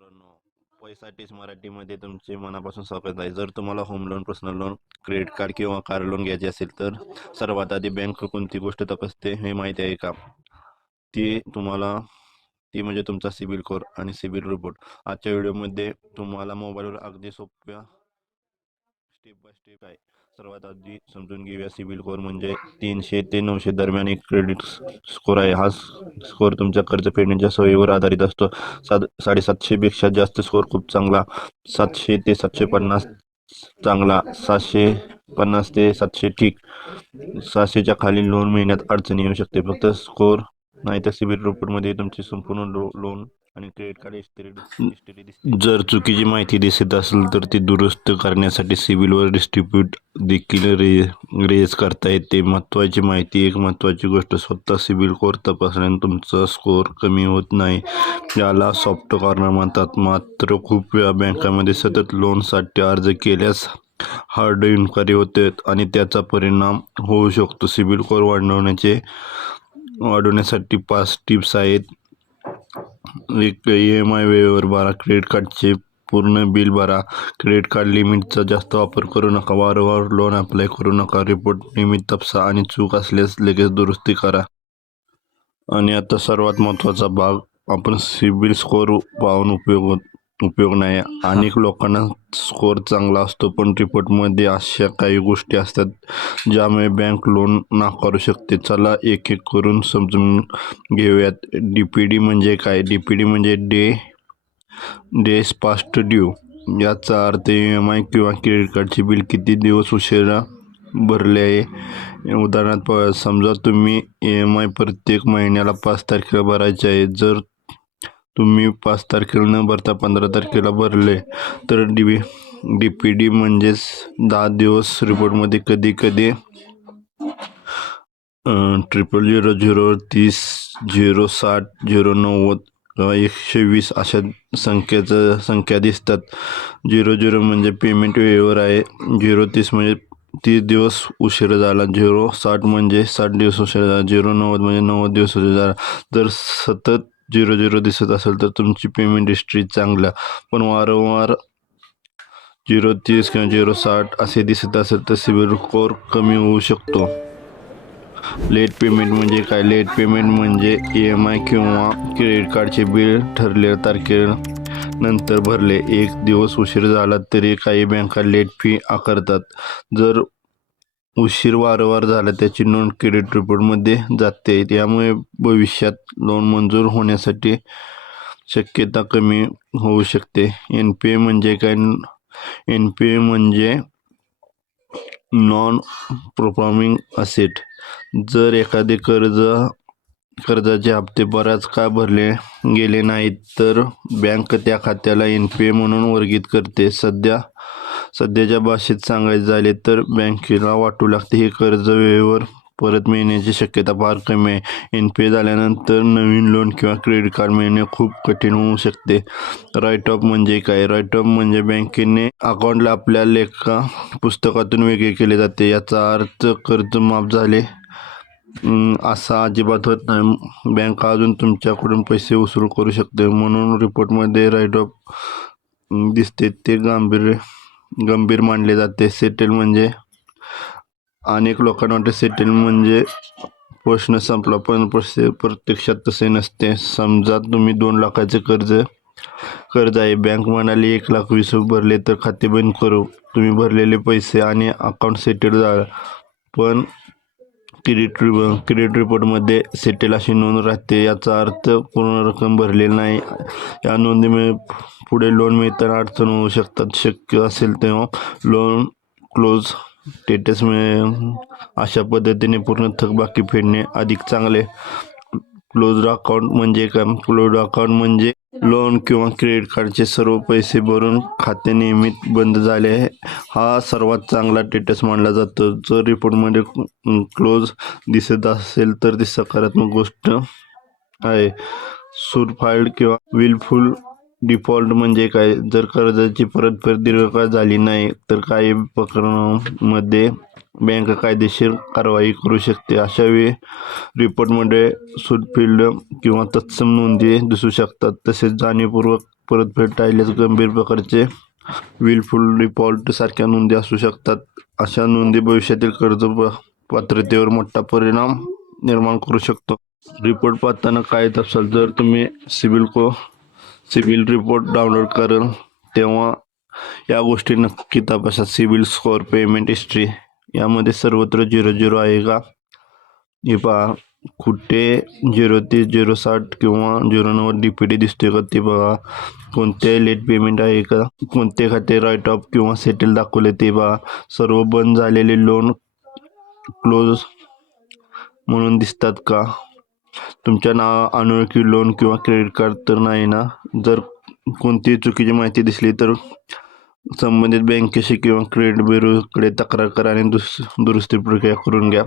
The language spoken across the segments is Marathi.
मित्रांनो, पैसा टीच मराठीमध्ये तुमचे मनापासून स्वागत आहे. जर तुम्हाला home loan, personal loan, credit card किंवा कार लोन घ्यायचे असेल तर सर्वात आधी बँक कोणती गोष्ट तपासते हे माहिती आहे का? ती म्हणजे तुमचा सिबिल स्कोअर आणि सिबिल रिपोर्ट. आजच्या व्हिडिओमध्ये तुम्हाला मोबाईलवर अगदी सोप्या स्टेप बाय स्टेप आहे. सर्वात आधी समजून घेऊया सिबिल स्कोअर म्हणजे 300 ते 900 दरम्यान एक क्रेडिट स्कोअर आहे. हा स्कोअर तुमच्या कर्ज फेडण्याच्या सवयीवर आधारित असतो. 750 पेक्षा जास्त स्कोअर खूप चांगला, 700 ते 750 चांगला, 750 ते 700 ठीक, 600च्या खाली लोन मिळण्यात अडचणी येऊ शकते. फक्त स्कोअर नाही तर सिबिल रिपोर्टमध्ये तुमची संपूर्ण लोन आणि क्रेडिट कार्ड हिस्ट्री दिसते. जर चुकीची माहिती दिसत असेल तर ती दुरुस्त करण्यासाठी सिबिलवर डिस्प्यूट देखील रेज करता येते. एक महत्त्वाची गोष्ट, स्वतः सिबिल स्कोअर तपासल्याने तुमचा स्कोअर कमी होत नाही. याला सॉफ्ट कॉर्नर म्हणतात. मात्र खूप वेळा बँकांमध्ये सतत लोनसाठी अर्ज केल्यास हार्ड इन्क्वायरी होते आणि त्याचा परिणाम होऊ शकतो. सिबिल स्कोअर वाढवण्यासाठी 5 टिप्स आहेत. एक, EMI वेळेवर भरा. क्रेडिट कार्डचे पूर्ण बिल भरा. क्रेडिट कार्ड लिमिटचा जास्त वापर करू नका. वारंवार लोन अप्लाय करू नका. रिपोर्ट नियमित तपासा आणि चूक असल्यास लगेच दुरुस्ती करा. आणि आता सर्वात महत्त्वाचा भाग, आपण सिबिल स्कोअर पाहून उपयोग नाही. अनेक लोकांना स्कोअर चांगला असतो पण रिपोर्टमध्ये अशा काही गोष्टी असतात ज्यामुळे बँक लोन नाकारू शकते. चला एक एक करून समजून घेऊयात. DPD म्हणजे काय? DPD म्हणजे डेज पास्ट ड्यू. याचा अर्थ EMI किंवा क्रेडिट कार्डचे बिल किती दिवस उशिरा भरले आहे. उदाहरणार्थ, समजा तुम्ही EMI प्रत्येक महिन्याला 5 तारखेला भरायचे आहे. जर तुम्ही 5 तारखेला न भरता 15 तारखेला भरले तर DPD म्हणजेच 10 दिवस. रिपोर्टमध्ये कधी कधी 0000, 30, 060, 090 किंवा 120 अशा संख्या दिसतात. 00 म्हणजे पेमेंट वेळेवर आहे. 030 म्हणजे 30 दिवस उशीर झाला. 060 म्हणजे 60 दिवस उशीर झाला. 090 म्हणजे 90 दिवस उशीर झाला. जर सतत 00 दिसत असेल तर तुमची पेमेंट हिस्ट्री चांगला, पण वारंवार 030 किंवा 060 असे दिसत असेल तर सिबिल स्कोअर कमी होऊ शकतो. लेट पेमेंट म्हणजे काय? लेट पेमेंट म्हणजे EMI किंवा क्रेडिट कार्डचे बिल ठरलेल्या तारखेनंतर भरले. 1 दिवस उशीर झाला तरी काही बँका लेट फी आकारतात. जर उशीर वारंवार झाला त्याची नोंद क्रेडिट रिपोर्टमध्ये जाते. यामुळे भविष्यात लोन मंजूर होण्यासाठी शक्यता कमी होऊ शकते. NPA म्हणजे काय? NPA म्हणजे नॉन परफॉर्मिंग असेट. जर एखादे कर्जाचे हप्ते बराच काळ भरले गेले नाहीत तर बँक त्या खात्याला NPA म्हणून वर्गीत करते. सध्याच्या भाषेत सांगायचे झाले तर बँकेला वाटू लागते. हे कर्ज वेळेवर परत मिळण्याची शक्यता फार कमी आहे. NPA झाल्यानंतर नवीन लोन किंवा क्रेडिट कार्ड मिळणे खूप कठीण होऊ शकते. राईट ऑफ म्हणजे काय? राईट ऑफ म्हणजे बँकेने अकाउंटला आपल्या लेखा पुस्तकातून वेगळे केले जाते. याचा अर्थ कर्ज माफ झाले असा अजिबात होत नाही. बँक अजून तुमच्याकडून पैसे वसूल करू शकते. म्हणून रिपोर्टमध्ये राईट ऑफ दिसते ते गंभीर मानले जाते. सेटल म्हणजे, अनेक लोकांना वाटते सेटल म्हणजे प्रश्न संपला, पण प्रत्यक्षात तसे नसते. समजा तुम्ही 2 लाखाचे कर्ज आहे. बँक म्हणाली 1,20,000 भरले तर खाते बंद करू. तुम्ही भरलेले पैसे आणि अकाउंट सेटल झालं, पण क्रेडिट रिपोर्टमध्ये सेटल अशी नोंद राहते. याचा अर्थ पूर्ण रक्कम भरलेली नाही. या नोंदीमुळे पुढे लोन मिळताना अडचण होऊ शकतात. शक्य असेल तेव्हा लोन क्लोज स्टेटस मिळेल. अशा पद्धतीने पूर्ण थकबाकी फेडणे अधिक चांगले. क्लोज्ड अकाउंट म्हणजे काय? क्लोज्ड अकाउंट म्हणजे लोन किंवा क्रेडिट कार्डचे सर्व पैसे भरून खाते नियमित बंद झाले. हा सर्वात चांगला स्टेटस मानला जातो. जर रिपोर्टमध्ये क्लोज दिसत असेल तर ती सकारात्मक गोष्ट आहे. सूट फाईल्ड किंवा विलफुल डिफॉल्ट म्हणजे काय? जर कर्जाची परतफेड दीर्घकाळ झाली नाही तर काही प्रकरणांमध्ये बँक कायदेशीर कारवाई करू शकते. अशा वेळी रिपोर्टमध्ये सूटफील्ड किंवा तत्सम नोंदी दिसू शकतात. तसेच जाणीवपूर्वक परतफेड टाळल्यास गंभीर प्रकारचे विलफुल डिफॉल्ट सारख्या नोंदी असू शकतात. अशा नोंदी भविष्यातील कर्ज पात्रतेवर मोठा परिणाम निर्माण करू शकतो. रिपोर्ट पाहताना काय तपसाल. जर तुम्ही सिबिल रिपोर्ट डाउनलोड कराल तेव्हा या गोष्टी नक्की तपासा. सिबिल स्कोअर, पेमेंट हिस्ट्री यामध्ये सर्वत्र 00 आहे का हे पहा. कुठे 030, 060 किंवा 090 DPD दिसतोय का ते बघा. कोणते लेट पेमेंट आहे का, कोणते खाते राईट ऑफ किंवा सेटल दाखवले ते बघा. सर्व बंद झालेले लोन क्लोज म्हणून दिसतात का. तुमच्या अनोळखी लोन किंवा क्रेडिट कार्ड तर नाही ना. जर कोणतीही चुकीची माहिती दिसली तर संबंधित बँकेशी किंवा क्रेडिट ब्युरोकडे तक्रार करा आणि दुरुस्ती प्रक्रिया करून घ्या.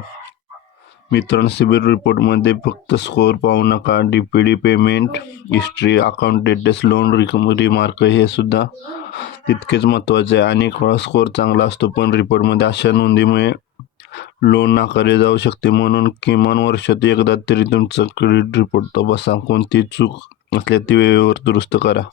मित्रांनो, सिबिल रिपोर्टमध्ये फक्त स्कोअर पाहू नका. DPD, payment history, account status, loan remark हे सुद्धा तितकेच महत्त्वाचे आहे. अनेक वेळा स्कोअर चांगला असतो पण रिपोर्टमध्ये अशा नोंदीमुळे लोन नाकारले जाऊ शकते. म्हणून किमान वर्षात एकदा तरी तुमचा क्रेडिट रिपोर्ट तपासा. कोणती चूक असल्यास ती वेळेवर दुरुस्त करा.